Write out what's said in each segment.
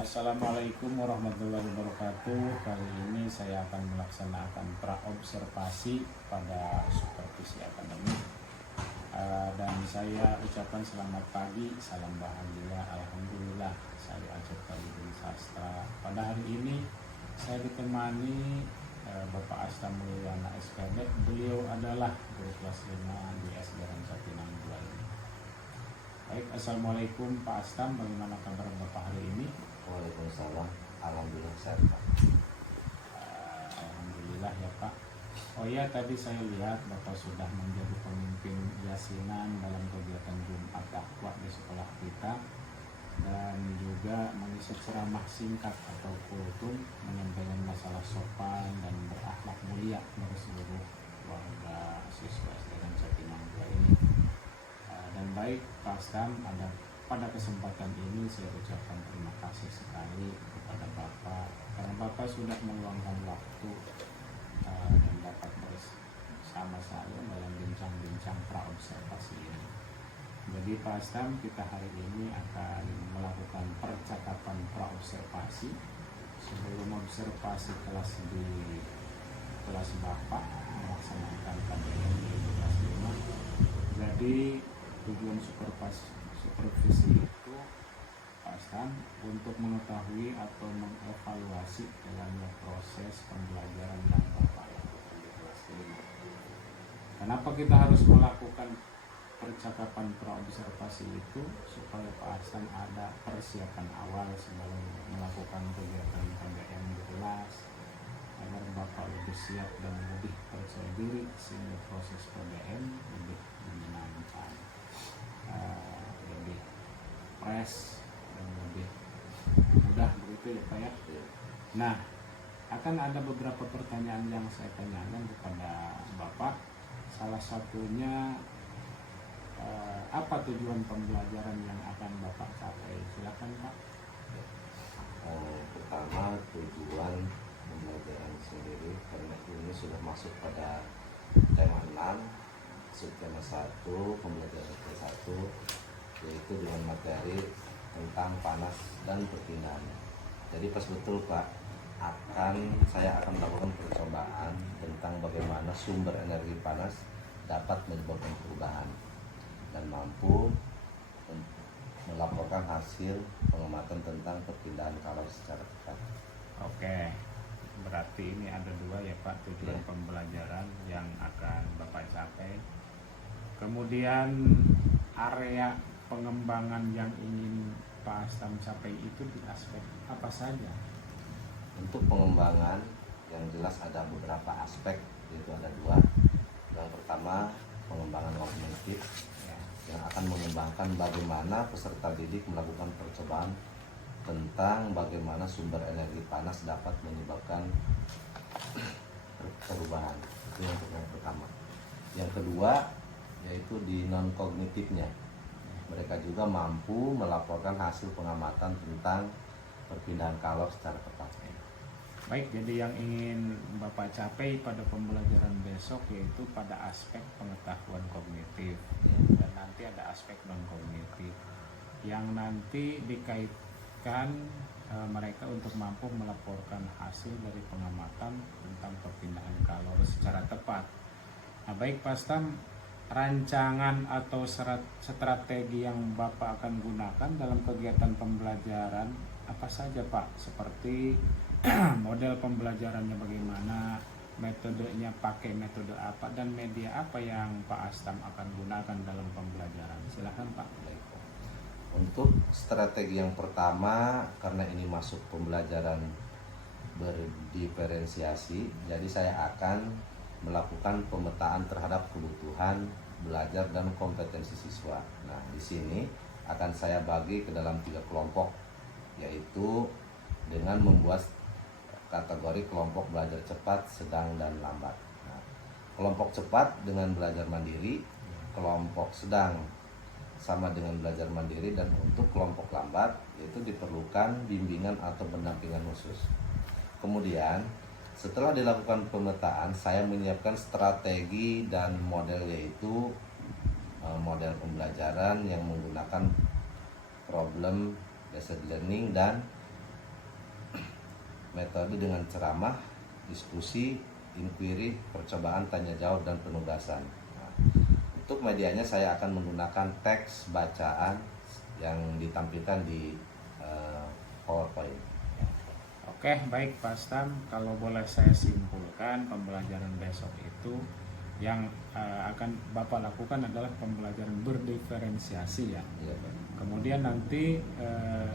Assalamualaikum warahmatullahi wabarakatuh. Kali ini saya akan melaksanakan praobservasi pada supervisi akademik. Dan saya ucapkan selamat pagi, salam bahagia, alhamdulillah. Saya Acep Talibin Sastra. Pada hari ini saya ditemani Bapak Astam Mulyana SKD. Beliau adalah guru kelas 5 di SD Rancapinang 2 ini. Baik, Assalamualaikum Pak Astam, bagaimana kabar Bapak hari ini? Waalaikumsalam. Alhamdulillah sehat, Pak. Alhamdulillah ya Pak. Oh ya, tadi saya lihat Bapak sudah menjadi pemimpin yasinan dalam kegiatan Jumat Dakwah di sekolah kita, dan juga mengisi ceramah singkat atau kultum menyampaikan masalah sopan dan berakhlak mulia dari seluruh warga siswa SD Rancapinang 2 ini. Dan baik Pak Astam, pada kesempatan ini saya ucapkan terima kasih sekali kepada Bapak karena Bapak sudah meluangkan waktu dan dapat bersama saya dalam bincang-bincang praobservasi ini. Jadi Pak Astam, kita hari ini akan melakukan percakapan praobservasi sebelum observasi kelas di kelas Bapak melaksanakan KBM di kelas 5. Jadi tujuan supervisi itu Pak Astam untuk mengetahui atau mengevaluasi jalannya proses pembelajaran yang Bapak lakukan di kelas 5. Kenapa kita harus melakukan percakapan praobservasi itu? Supaya Pak Astam ada persiapan awal sebelum melakukan kegiatan KBM di kelas, agar Bapak lebih siap dan lebih percaya diri sehingga proses KBM lebih menyenangkan, lebih fresh dan lebih mudah, begitu ya Pak ya. Nah, akan ada beberapa pertanyaan yang saya tanyakan kepada Bapak. Salah satunya, apa tujuan pembelajaran yang akan Bapak capai? Silakan Pak. Pertama, tujuan pembelajaran sendiri, karena ini sudah masuk pada tema 6, subtema 1, pembelajaran ke-1, yaitu dengan materi tentang panas dan perpindahan. Jadi pas betul Pak, saya akan melakukan percobaan tentang bagaimana sumber energi panas dapat menyebabkan perubahan dan mampu melaporkan hasil pengamatan tentang perpindahan kalor secara tepat. Oke, berarti ini ada dua ya Pak tujuan pembelajaran yang akan Bapak capai. Kemudian area pengembangan yang ingin Pak Astam capai itu di aspek apa saja? Untuk pengembangan yang jelas ada beberapa aspek, yaitu ada dua. Yang pertama, pengembangan kognitif yang akan mengembangkan bagaimana peserta didik melakukan percobaan tentang bagaimana sumber energi panas dapat menyebabkan perubahan. Itu yang pertama. Yang kedua, yaitu di non kognitifnya, mereka juga mampu melaporkan hasil pengamatan tentang perpindahan kalor secara tepat. Baik, jadi yang ingin Bapak capai pada pembelajaran besok yaitu pada aspek pengetahuan kognitif, dan nanti ada aspek non kognitif yang nanti dikaitkan mereka untuk mampu melaporkan hasil dari pengamatan tentang perpindahan kalor secara tepat. Nah, baik Pak Astam, rancangan atau strategi yang Bapak akan gunakan dalam kegiatan pembelajaran apa saja Pak? Seperti model pembelajarannya bagaimana, metodenya pakai metode apa, dan media apa yang Pak Astam akan gunakan dalam pembelajaran? Silakan Pak. Untuk strategi yang pertama, karena ini masuk pembelajaran berdiferensiasi, jadi saya akan melakukan pemetaan terhadap kebutuhan belajar dan kompetensi siswa. Nah, di sini akan saya bagi ke dalam 3 kelompok, yaitu dengan membuat kategori kelompok belajar cepat, sedang, dan lambat. Nah, kelompok cepat dengan belajar mandiri, kelompok sedang sama dengan belajar mandiri, dan untuk kelompok lambat yaitu diperlukan bimbingan atau pendampingan khusus. Kemudian setelah dilakukan pemetaan, saya menyiapkan strategi dan model, yaitu model pembelajaran yang menggunakan problem based learning dan metode dengan ceramah, diskusi, inquiry, percobaan tanya jawab, dan penugasan. Nah, untuk medianya saya akan menggunakan teks bacaan yang ditampilkan di PowerPoint. Oke, baik Pak Astam, kalau boleh saya simpulkan, pembelajaran besok itu yang akan Bapak lakukan adalah pembelajaran berdiferensiasi ya. Iya, Pak. Kemudian nanti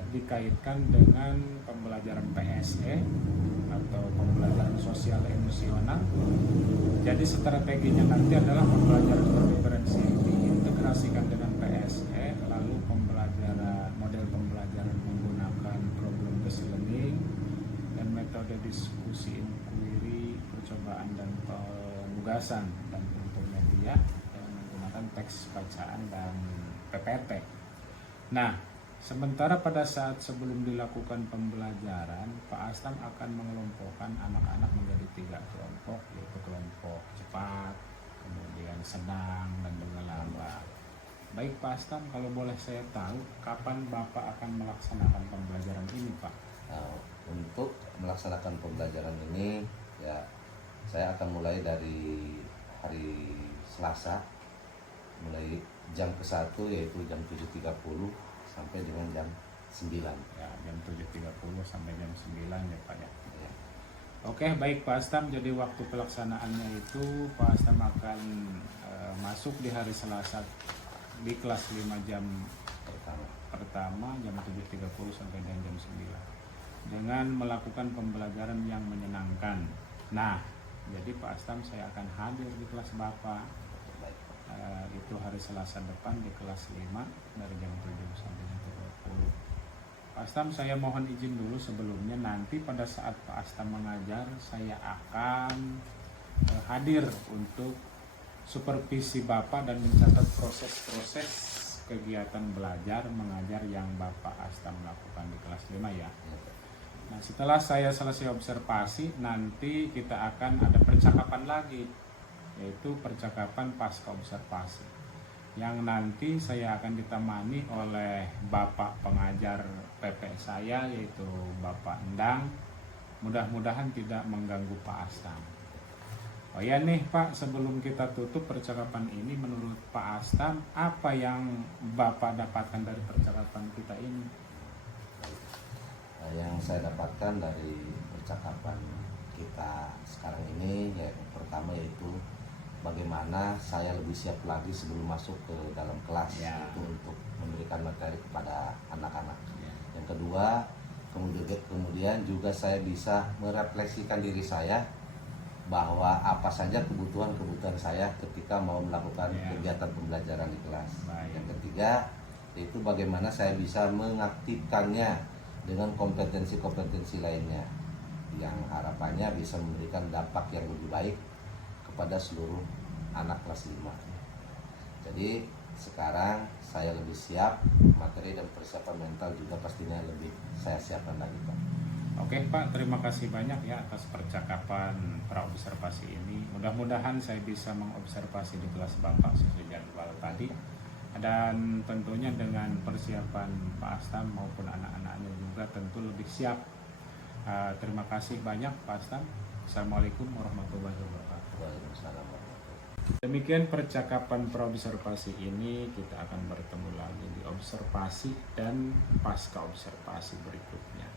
dikaitkan dengan pembelajaran PSE atau pembelajaran sosial emosional. Jadi strateginya nanti adalah pembelajaran berdiferensiasi diintegrasikan dengan PSE, lalu pembelajaran model pembelajaran menggunakan problem based learning dan metode diskusi inquiry, percobaan dan penugasan, dan untuk media menggunakan teks bacaan dan PPT. Nah, sementara pada saat sebelum dilakukan pembelajaran, Pak Astam akan mengelompokkan anak-anak menjadi 3 kelompok, yaitu kelompok cepat, kemudian sedang, dan juga lambat. Baik Pak Astam, kalau boleh saya tahu, kapan Bapak akan melaksanakan pembelajaran ini, Pak? Nah, untuk melaksanakan pembelajaran ini, ya saya akan mulai dari hari Selasa, mulai jam ke-1 yaitu jam 7.30 sampai dengan jam 9. Ya, jam 7.30 sampai jam 9 ya Pak ya. Ya. Oke, baik Pak Astam, jadi waktu pelaksanaannya itu Pak Astam akan masuk di hari Selasa di kelas 5 jam pertama jam 7.30 sampai dengan jam 9 dengan melakukan pembelajaran yang menyenangkan. Nah, jadi Pak Astam saya akan hadir di kelas Bapak itu hari Selasa depan di kelas 5 dari jam 7 sampai jam 20. Pak Astam, saya mohon izin dulu sebelumnya, nanti pada saat Pak Astam mengajar saya akan hadir untuk supervisi Bapak dan mencatat proses-proses kegiatan belajar mengajar yang Bapak Astam lakukan di kelas 5 ya. Nah, setelah saya selesai observasi, nanti kita akan ada percakapan lagi, yaitu percakapan pasca observasi, yang nanti saya akan ditemani oleh Bapak pengajar PP saya, yaitu Bapak Endang. Mudah-mudahan tidak mengganggu Pak Astam. Oh ya nih Pak, sebelum kita tutup percakapan ini, menurut Pak Astam, apa yang Bapak dapatkan dari percakapan kita ini? Yang saya dapatkan dari percakapan kita sekarang ini, ya, yang pertama yaitu bagaimana saya lebih siap lagi sebelum masuk ke dalam kelas, Ya. itu untuk memberikan materi kepada anak-anak. Ya. Yang kedua, kemudian juga saya bisa merefleksikan diri saya bahwa apa saja kebutuhan saya ketika mau melakukan Ya. kegiatan pembelajaran di kelas. Baik. Yang ketiga, yaitu bagaimana saya bisa mengaktifkannya dengan kompetensi-kompetensi lainnya yang harapannya bisa memberikan dampak yang lebih baik kepada seluruh anak kelas 5. Jadi sekarang saya lebih siap, materi dan persiapan mental juga pastinya lebih saya siapkan lagi, Pak. Oke Pak, terima kasih banyak ya atas percakapan praobservasi ini. Mudah-mudahan saya bisa mengobservasi di kelas Bapak sesuai jadwal tadi. Dan tentunya dengan persiapan Pak Astam maupun anak-anaknya juga tentu lebih siap. Terima kasih banyak Pak Astam. Assalamualaikum warahmatullahi wabarakatuh. Waalaikumsalam warahmatullahi wabarakatuh. Demikian percakapan praobservasi ini, kita akan bertemu lagi di observasi dan pasca observasi berikutnya.